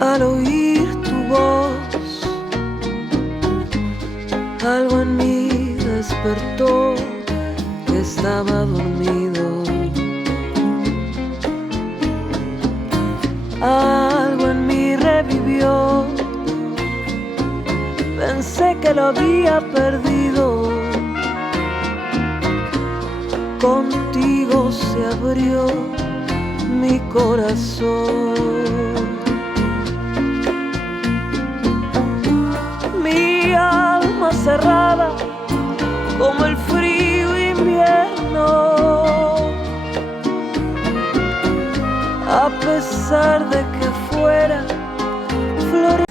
al oír tu voz. Algo en mí despertó que estaba dormido. Algo en mí revivió. Pensé que lo había perdido. Contigo se abrió mi corazón. Mi alma cerrada como el frío invierno, a pesar de que fuera flores.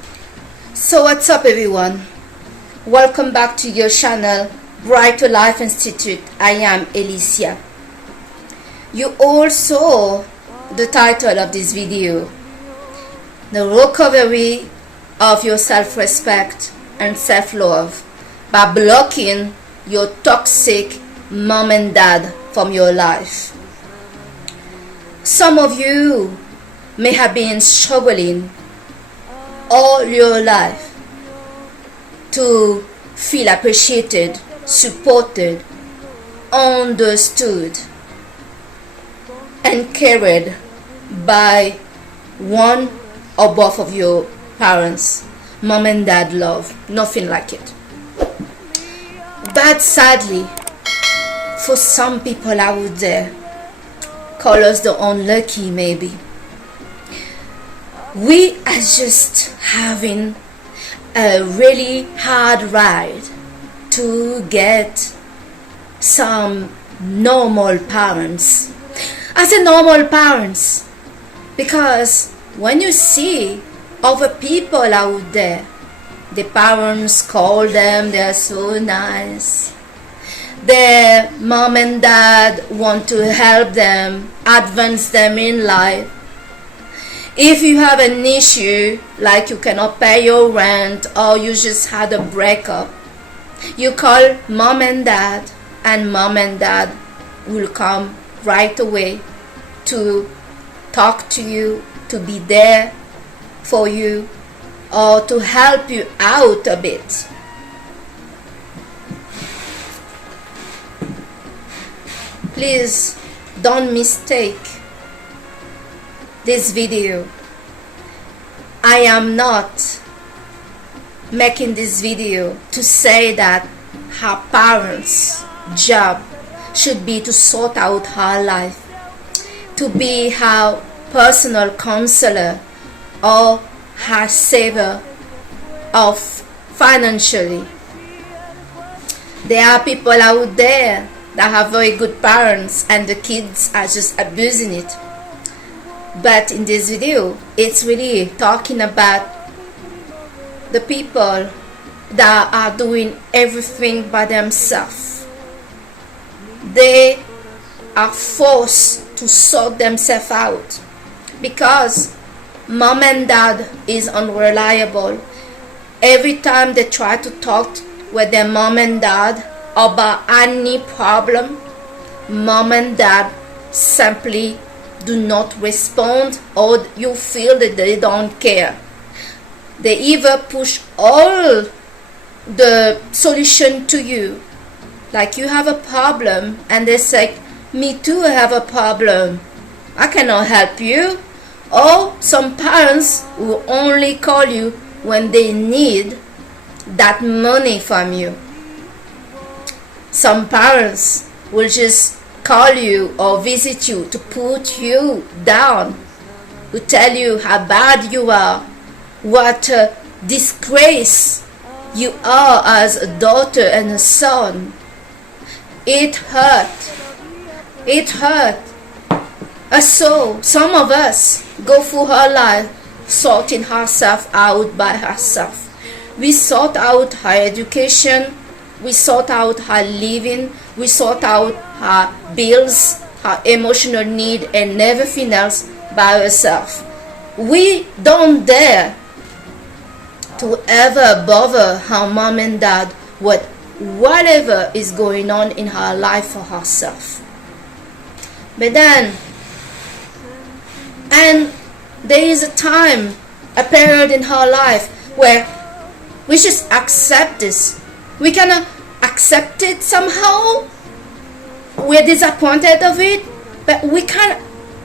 So what's up everyone? Welcome back to your channel Right to Life Institute. I am Alicia. You all saw the title of this video, the recovery of your self-respect and self-love by blocking your toxic mom and dad from your life. Some of you may have been struggling all your life to feel appreciated, supported, understood, and cared by one or both of your parents. Mom and dad love, nothing like it. But sadly, for some people out there, call us the unlucky maybe, we are just having a really hard ride to get some normal parents. I say normal parents because when you see other people out there, the parents call them, they're so nice. Their mom and dad want to help them, advance them in life. If you have an issue, like you cannot pay your rent or you just had a breakup, you call mom and dad will come right away to talk to you, to be there for you, or to help you out a bit. Please don't mistake this video. I am not making this video to say that her parents' job should be to sort out her life, to be her personal counselor or her saver of financially. There are people out there that have very good parents and the kids are just abusing it. But in this video, it's really talking about the people that are doing everything by themselves. They are forced to sort themselves out because mom and dad is unreliable. Every time they try to talk with their mom and dad about any problem, mom and dad simply do not respond, or you feel that they don't care. They either push all the solution to you, like you have a problem and they say, me too, I have a problem, I cannot help you. Or some parents will only call you when they need that money from you. Some parents will just call you or visit you to put you down, to tell you how bad you are, what a disgrace you are as a daughter and a son. It hurt. It hurt. So some of us go through her life sorting herself out by herself. We sort out her education, we sort out her living, we sort out her bills, her emotional need and everything else by herself. We don't dare to ever bother her mom and dad with whatever is going on in her life for herself. But then, and there is a time a period in our life where we just accept this. We cannot accept it somehow. We're disappointed of it, but we can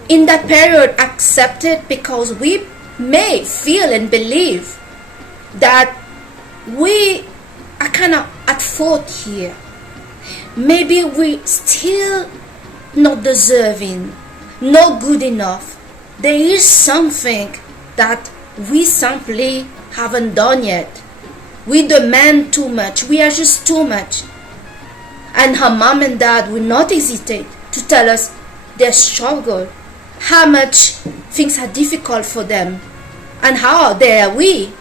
in that period accept it because we may feel and believe that we are kind of at fault here. Maybe we still not deserving, not good enough. There is something that we simply haven't done yet. We demand too much. We are just too much. And her mom and dad will not hesitate to tell us their struggle, how much things are difficult for them, and how dare we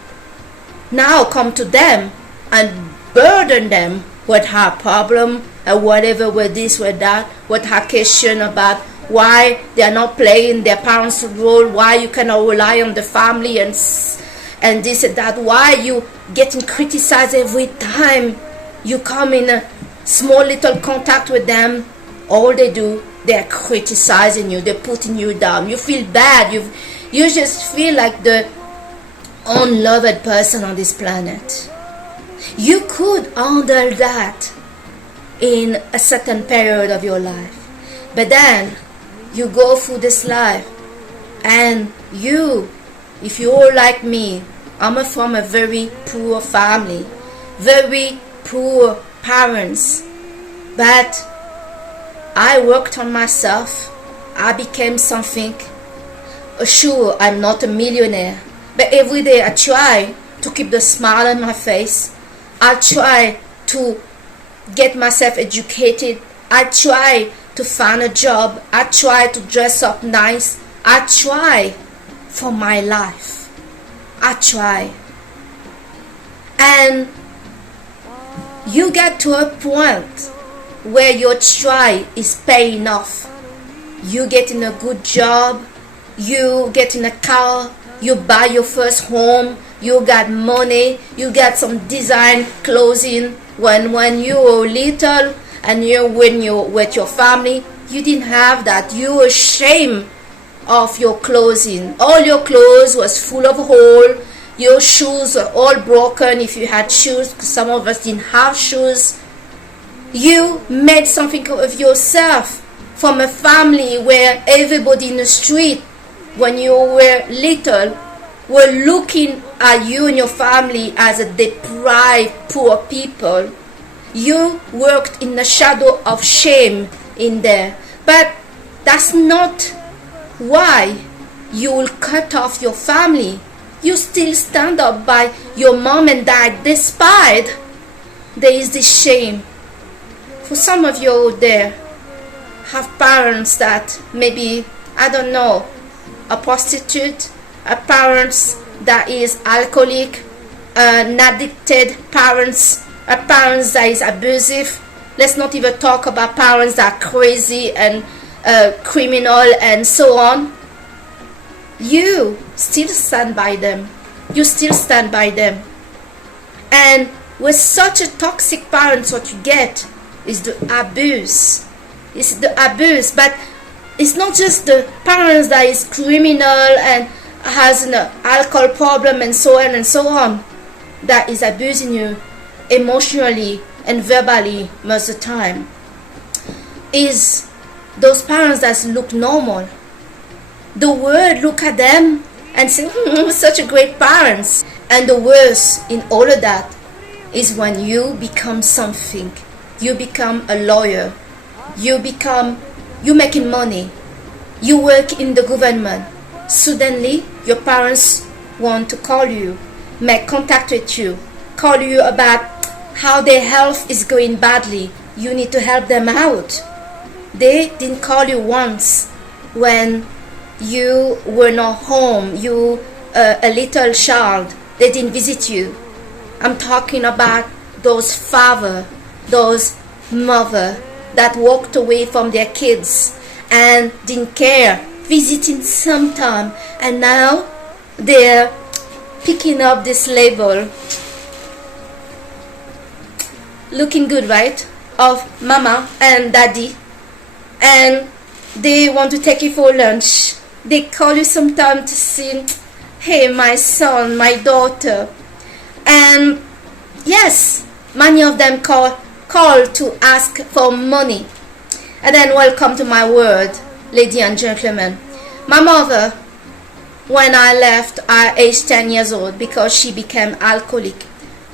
now come to them and burden them with her problem or whatever, with this, with that, with her question about why they are not playing their parents' role, why you cannot rely on the family and this and that, why you getting criticized every time you come in a small little contact with them. All they do, they're criticizing you, they're putting you down. You feel bad, you just feel like the unloved person on this planet. You could handle that in a certain period of your life, but then you go through this life and if you're like me, I'm from a very poor family, very poor parents, but I worked on myself. I became something. Sure, I'm not a millionaire, but every day I try to keep the smile on my face. I try to get myself educated. I try to find a job. I try to dress up nice. I try for my life. I try. And you get to a point where your try is paying off. You get in a good job, you get in a car, you buy your first home, you got money, you got some design clothing. When you were little and when you were with your family, you didn't have that. You were ashamed of your clothing. All your clothes was full of hole. Your shoes were all broken if you had shoes, because some of us didn't have shoes. You made something of yourself from a family where everybody in the street, when you were little, were looking at you and your family as a deprived, poor people. You worked in the shadow of shame in there. But that's not why you will cut off your family. You still stand up by your mom and dad despite there is this shame. For some of you out there have parents that maybe, I don't know, a prostitute, a parents that is alcoholic, an addicted parents, a parents that is abusive. Let's not even talk about parents that are crazy and criminal and so on. You still stand by them. You still stand by them. And with such a toxic parents, what you get is the abuse. It's the abuse. But it's not just the parents that is criminal and has an alcohol problem and so on and so on that is abusing you emotionally and verbally most of the time. Is those parents that look normal. The world look at them and say, such a great parents. And the worst in all of that is when you become something. You become a lawyer. You're making money. You work in the government. Suddenly, your parents want to call you, make contact with you, call you about how their health is going badly. You need to help them out. They didn't call you once when you were not home, you a little child. They didn't visit you. I'm talking about those father, those mother that walked away from their kids and didn't care, visiting sometime, and now they're picking up this label, looking good, right, of mama and daddy, and they want to take you for lunch. They call you sometime to see, hey, my son, my daughter. And yes, many of them call to ask for money. And then welcome to my word, ladies and gentlemen. My mother, when I left at age 10 years old because she became alcoholic,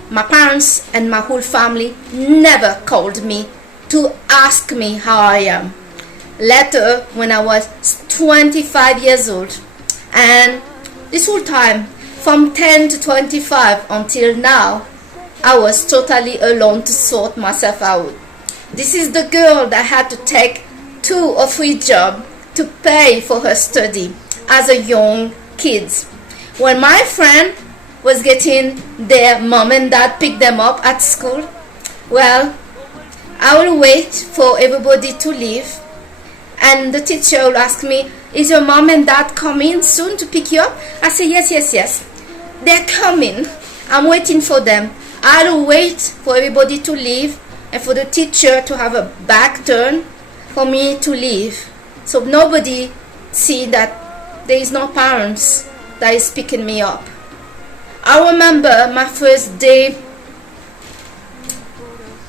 my parents and my whole family never called me to ask me how I am. Later, when I was 25 years old, and this whole time, from 10 to 25 until now, I was totally alone to sort myself out. This is the girl that had to take 2 or 3 jobs to pay for her study as a young kid. When my friend was getting their mom and dad pick them up at school, well, I will wait for everybody to leave, and the teacher will ask me, is your mom and dad coming soon to pick you up? I say, yes. They're coming. I'm waiting for them. I'll wait for everybody to leave and for the teacher to have a back turn for me to leave. So nobody see that there is no parents that is picking me up. I remember my first day.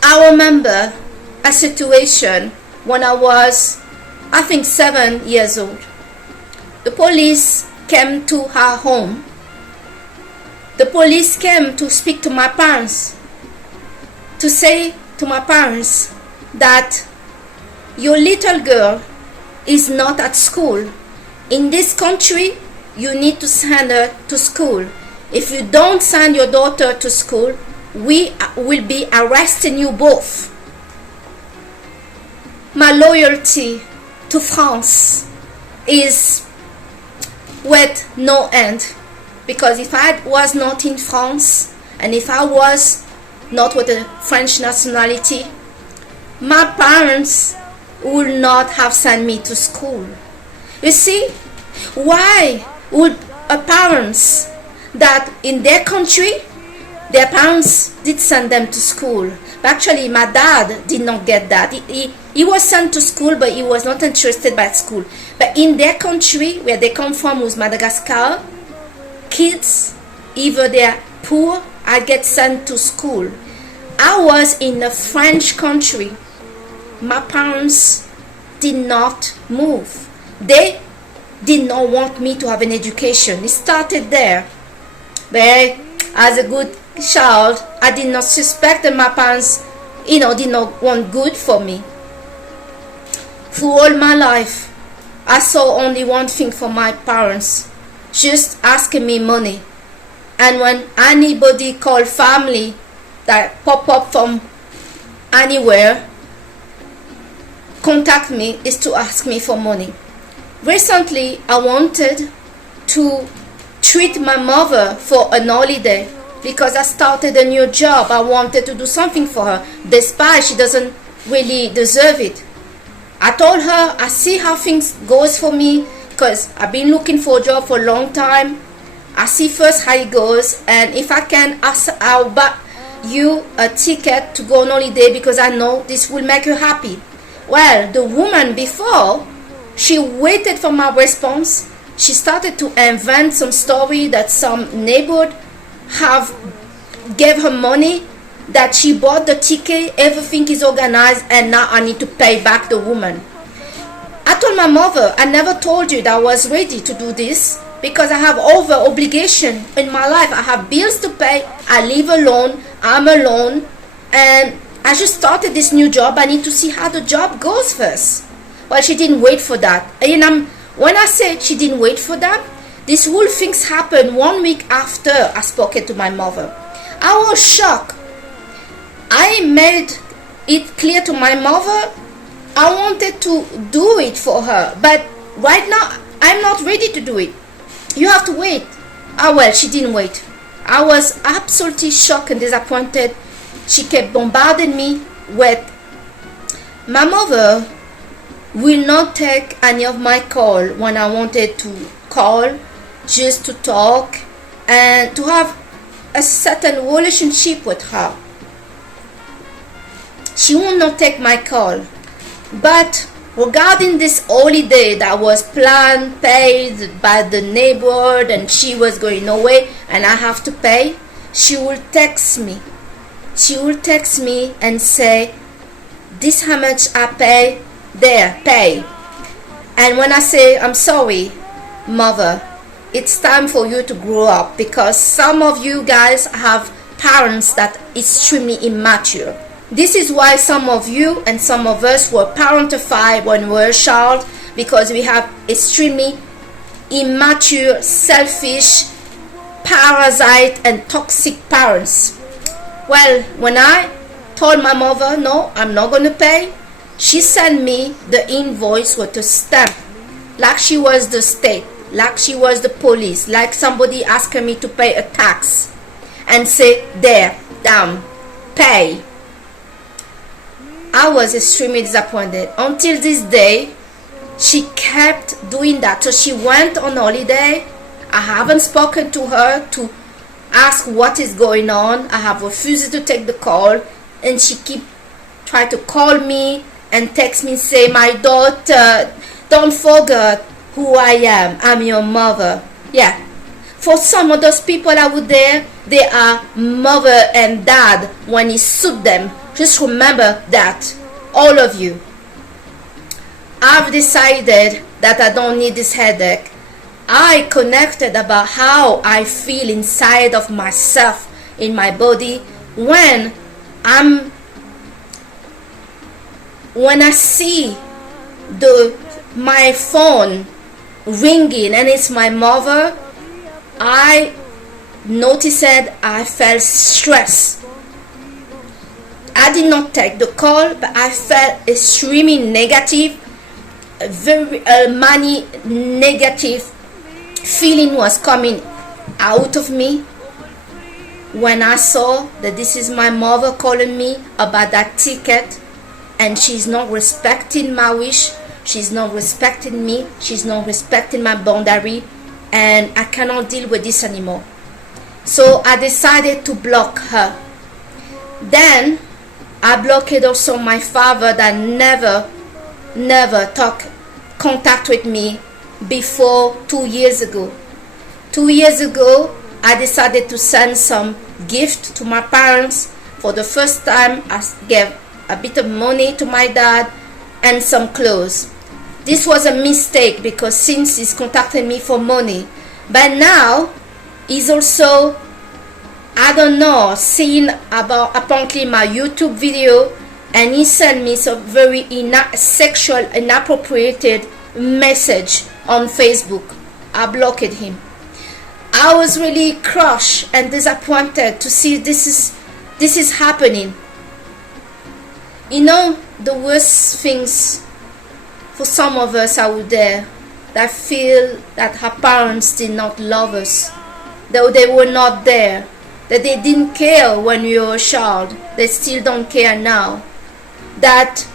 I remember a situation when I was, I think, 7 years old. The police came to our home. The police came to speak to my parents, to say to my parents that your little girl is not at school. In this country, you need to send her to school. If you don't send your daughter to school, we will be arresting you both. My loyalty to France is with no end, because if I was not in France and if I was not with a French nationality, my parents would not have sent me to school. You see, why would a parents that in their country, their parents did send them to school? But actually, my dad did not get that. He was sent to school, but he was not interested by school. But in their country, where they come from, was Madagascar, kids, either they are poor, I get sent to school. I was in a French country. My parents did not move. They did not want me to have an education. It started there. But as a good child, I did not suspect that my parents, did not want good for me. Through all my life, I saw only one thing from my parents, just asking me money. And when anybody called family that pop up from anywhere, contact me, is to ask me for money. Recently, I wanted to treat my mother for an holiday because I started a new job. I wanted to do something for her, despite she doesn't really deserve it. I told her I see how things goes for me, because I've been looking for a job for a long time. I see first how it goes, and if I can, I'll buy you a ticket to go on holiday because I know this will make you happy. Well, the woman before, she waited for my response. She started to invent some story that some neighbor gave her money, that she bought the ticket, everything is organized, and now I need to pay back the woman. I told my mother, I never told you that I was ready to do this because I have over obligation in my life. I have bills to pay, I live alone, I'm alone, and I just started this new job. I need to see how the job goes first. Well, she didn't wait for that. And when I said she didn't wait for that, this whole things happened 1 week after I spoke to my mother. I was shocked. I made it clear to my mother I wanted to do it for her, but right now I'm not ready to do it. You have to wait. Well, she didn't wait. I was absolutely shocked and disappointed. She kept bombarding me with, my mother will not take any of my call when I wanted to call, just to talk and to have a certain relationship with her. She will not take my call. But regarding this holiday that was planned, paid by the neighborhood, and she was going away and I have to pay, she will text me. She will text me and say, this how much I pay, there, pay. And when I say, I'm sorry, mother, it's time for you to grow up, because some of you guys have parents that are extremely immature. This is why some of you and some of us were parentified when we were a child, because we have extremely immature, selfish, parasite and toxic parents. Well, when I told my mother, no, I'm not going to pay, she sent me the invoice with a stamp, like she was the state, like she was the police, like somebody asking me to pay a tax, and say, there, down, pay. I was extremely disappointed. Until this day, she kept doing that. So she went on holiday. I haven't spoken to her to ask what is going on. I have refused to take the call, and she keep trying to call me and text me, say, my daughter, don't forget who I am. I'm your mother. Yeah. For some of those people out there, they are mother and dad when it suits them. Just remember that, all of you. I've decided that I don't need this headache. I connected about how I feel inside of myself, in my body, when I see my phone ringing and it's my mother. I noticed I felt stress. I did not take the call, but I felt extremely negative. Many negative feeling was coming out of me when I saw that this is my mother calling me about that ticket, and she's not respecting my wish, she's not respecting me, she's not respecting my boundary, and I cannot deal with this anymore. So I decided to block her. Then I blocked also my father that never contact with me before 2 years ago. 2 years ago, I decided to send some gift to my parents. For the first time, I gave a bit of money to my dad and some clothes. This was a mistake, because since he's contacted me for money, but now he's also, I don't know, seen about apparently my YouTube video, and he sent me some very sexual inappropriate message on Facebook. I blocked him. I was really crushed and disappointed to see this is happening. You know, the worst things for some of us out there that feel that our parents did not love us, though they were not there, that they didn't care when we were a child, they still don't care now, that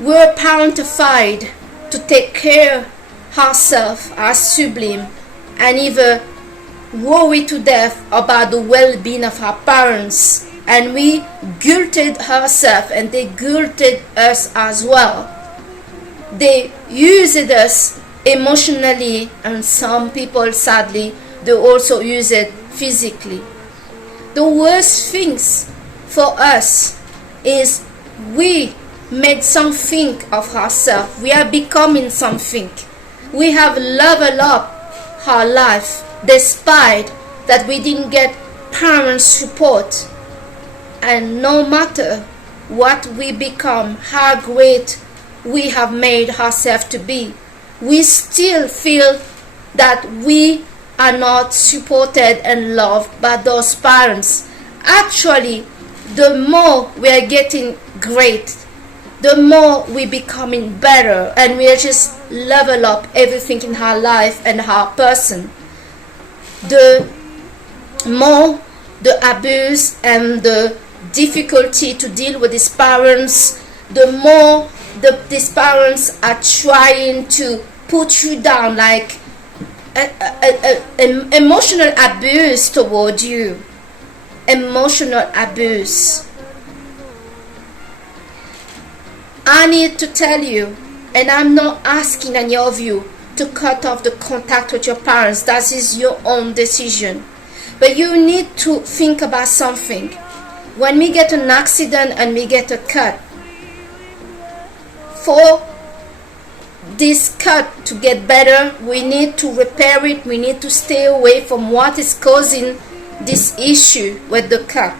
we're parentified to take care ourselves, our sibling, and even worry to death about the well-being of our parents, and we guilted ourselves and they guilted us as well. They used us emotionally, and some people sadly they also use it physically. The worst things for us is we made something of ourselves. We are becoming something. We have leveled up our life despite that we didn't get parents' support. And no matter what we become, how great we have made ourselves to be, we still feel that we are not supported and loved by those parents. Actually, the more we are getting great, the more we becoming better, and we are just level up everything in our life and our person. The more the abuse and the difficulty to deal with these parents, the more these parents are trying to put you down, like emotional abuse toward you. Emotional abuse. I need to tell you, And I'm not asking any of you to cut off the contact with your parents. That is your own decision. But you need to think about something. When we get an accident and we get a cut, for this cut to get better, we need to repair it. We need to stay away from what is causing this issue with the cut.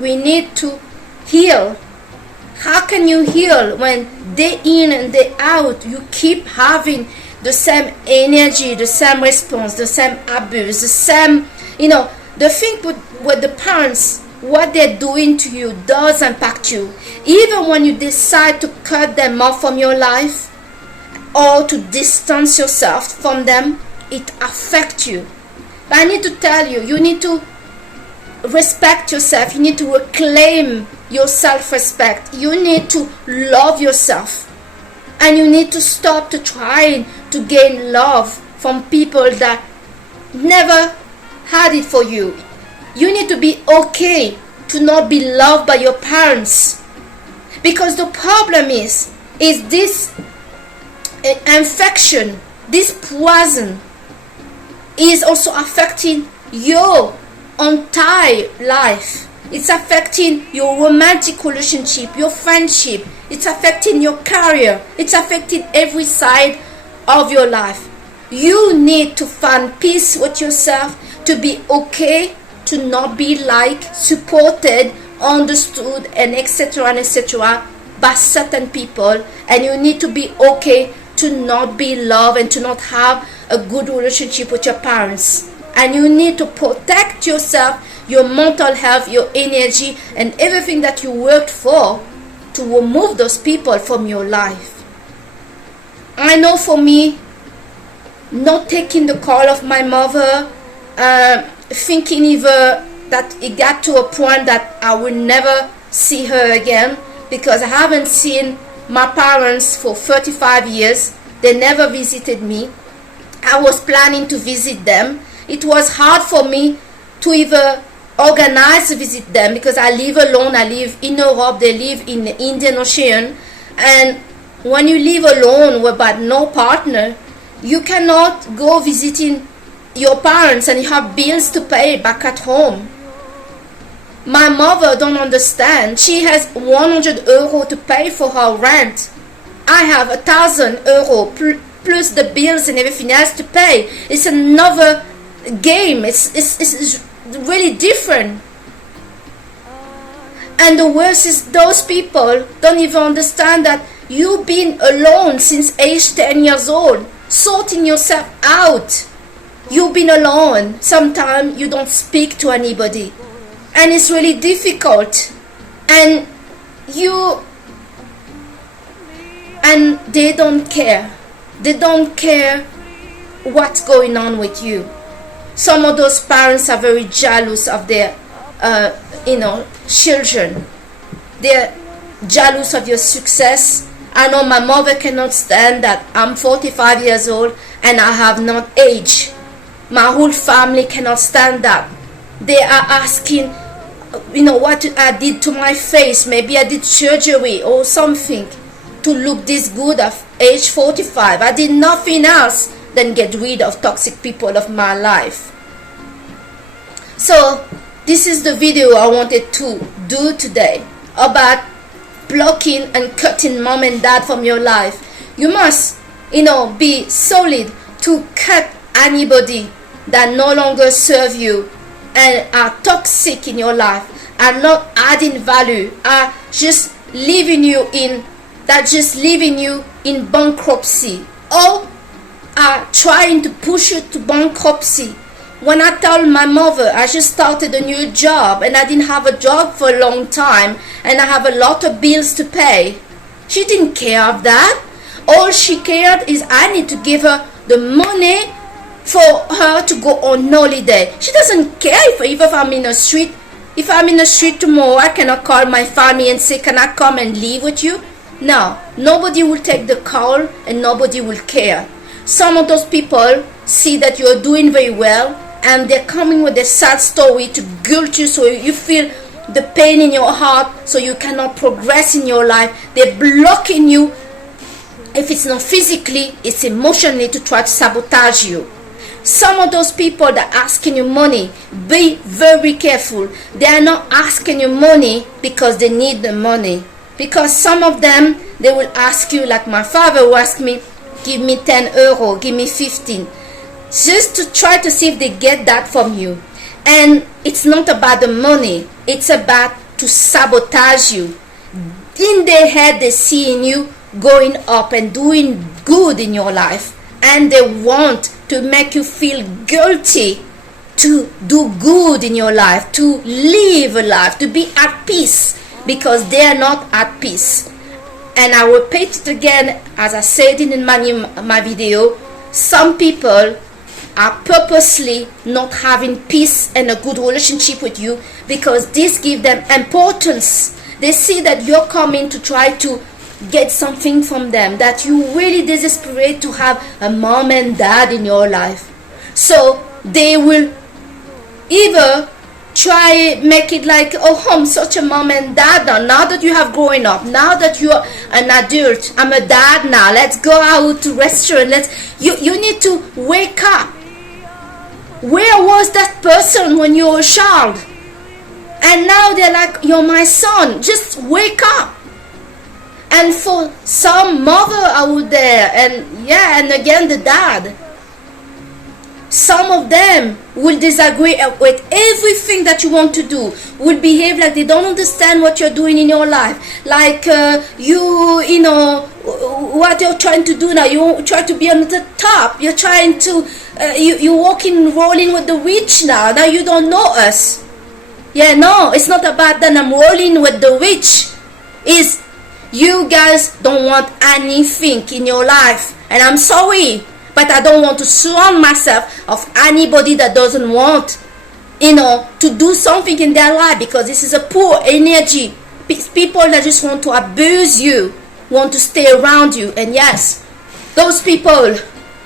We need to heal. How can you heal when day in and day out you keep having the same energy, the same response, the same abuse, the same, the thing with the parents, what they're doing to you does impact you. Even when you decide to cut them off from your life or to distance yourself from them, it affects you. But I need to tell you, you need to respect yourself. You need to reclaim your self-respect. You need to love yourself. And you need to stop to trying to gain love from people that never had it for you. You need to be okay to not be loved by your parents. Because the problem is this infection, this poison is also affecting your entire life. It's affecting your romantic relationship, your friendship. It's affecting your career. It's affecting every side of your life. You need to find peace with yourself, to be okay, to not be supported, understood, and etc. by certain people. And you need to be okay to not be loved and to not have a good relationship with your parents. And you need to protect yourself, your mental health, your energy, and everything that you worked for, to remove those people from your life. I know for me, not taking the call of my mother, thinking either that it got to a point that I will never see her again, because I haven't seen my parents for 35 years. They never visited me. I was planning to visit them. It was hard for me to even organize to visit them because I live alone. I live in Europe. They live in the Indian Ocean. And when you live alone without no partner, you cannot go visiting your parents and you have bills to pay back at home. My mother don't understand. She has 100 euro to pay for her rent. I have 1,000 euro plus the bills and everything else to pay. It's another game. It's really different. And the worst is those people don't even understand that you've been alone since age 10 years old, sorting yourself out. You've been alone. Sometimes you don't speak to anybody. And it's really difficult. And they don't care. They don't care what's going on with you. Some of those parents are very jealous of their children. They're jealous of your success. I know my mother cannot stand that I'm 45 years old and I have not aged. My whole family cannot stand that. They are asking, what I did to my face. Maybe I did surgery or something to look this good at age 45. I did nothing else than get rid of toxic people of my life. So this is the video I wanted to do today about blocking and cutting mom and dad from your life. You must, be solid to cut anybody that no longer serve you and are toxic in your life, are not adding value, are just leaving you in bankruptcy, or are trying to push you to bankruptcy. When I told my mother I just started a new job and I didn't have a job for a long time and I have a lot of bills to pay, she didn't care of that. All she cared is I need to give her the money for her to go on holiday. She doesn't care if I'm in the street. If I'm in the street tomorrow, I cannot call my family and say, can I come and live with you? No, nobody will take the call and nobody will care. Some of those people see that you're doing very well and they're coming with a sad story to guilt you so you feel the pain in your heart so you cannot progress in your life. They're blocking you if it's not physically, it's emotionally to try to sabotage you. Some of those people that are asking you money, be very careful. They are not asking you money because they need the money. Because some of them, they will ask you, like my father will ask me, give me 10 euro, give me 15. Just to try to see if they get that from you. And it's not about the money. It's about to sabotage you. In their head, they see in you going up and doing good in your life. And they want to make you feel guilty to do good in your life, to live a life, to be at peace, because they are not at peace. And I repeat it again, as I said in my video, some people are purposely not having peace and a good relationship with you because this gives them importance. They see that you're coming to try to get something from them, that you really desperate to have a mom and dad in your life. So they will either try make it like, oh, I'm such a mom and dad now that you have grown up, now that you're an adult, I'm a dad now, let's go out to restaurant, you need to wake up. Where was that person when you were a child? And now they're like, you're my son, just wake up. And for some mother out there, and again the dad, some of them will disagree with everything that you want to do, will behave like they don't understand what you're doing in your life, like you know what you're trying to do now. You try to be on the top, you're trying to you're walking, rolling with the rich now you don't know us. Yeah, no, it's not about that I'm rolling with the rich. Is you guys don't want anything in your life, and I'm sorry, but I don't want to surround myself of anybody that doesn't want, to do something in their life, because this is a poor energy. People that just want to abuse you, want to stay around you. And yes, those people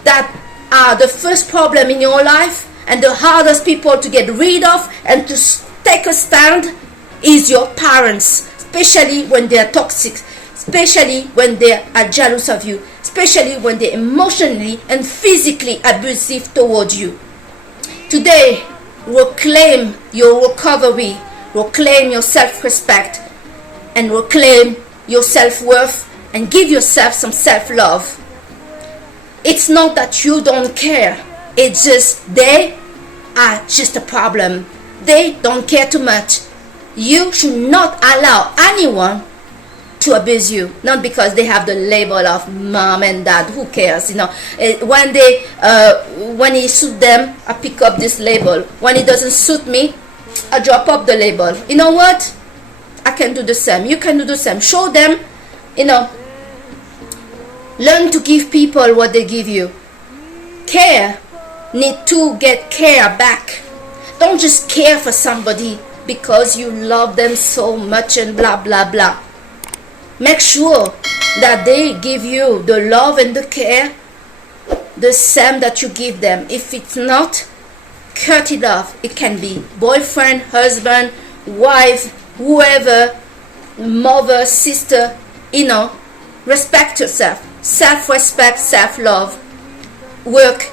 that are the first problem in your life and the hardest people to get rid of and to take a stand is your parents, especially when they are toxic, especially when they are jealous of you, especially when they're emotionally and physically abusive towards you. Today, reclaim your recovery, reclaim your self-respect, and reclaim your self-worth, and give yourself some self-love. It's not that you don't care, it's just they are just a problem. They don't care too much. You should not allow anyone to abuse you, not because they have the label of mom and dad. Who cares? When it suits them, I pick up this label. When it doesn't suit me, I drop up the label. You know what? I can do the same. You can do the same. Show them, learn to give people what they give you. Care need to get care back. Don't just care for somebody because you love them so much and blah blah blah. Make sure that they give you the love and the care the same that you give them. If it's not, cut it off. It can be boyfriend, husband, wife, whoever, mother, sister. Respect yourself. Self-respect, self-love. Work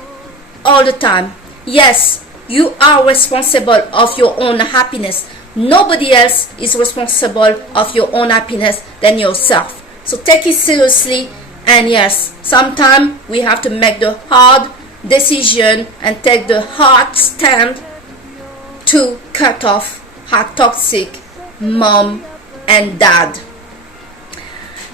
all the time. Yes, you are responsible of your own happiness. Nobody else is responsible of your own happiness than yourself. So take it seriously. And yes, sometimes we have to make the hard decision and take the hard stand to cut off our toxic mom and dad.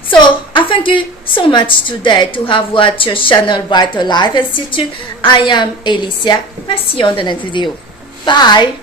So I thank you so much today to have watched your channel Brighter Life Institute. I am Alicia. I'll see you on the next video. Bye.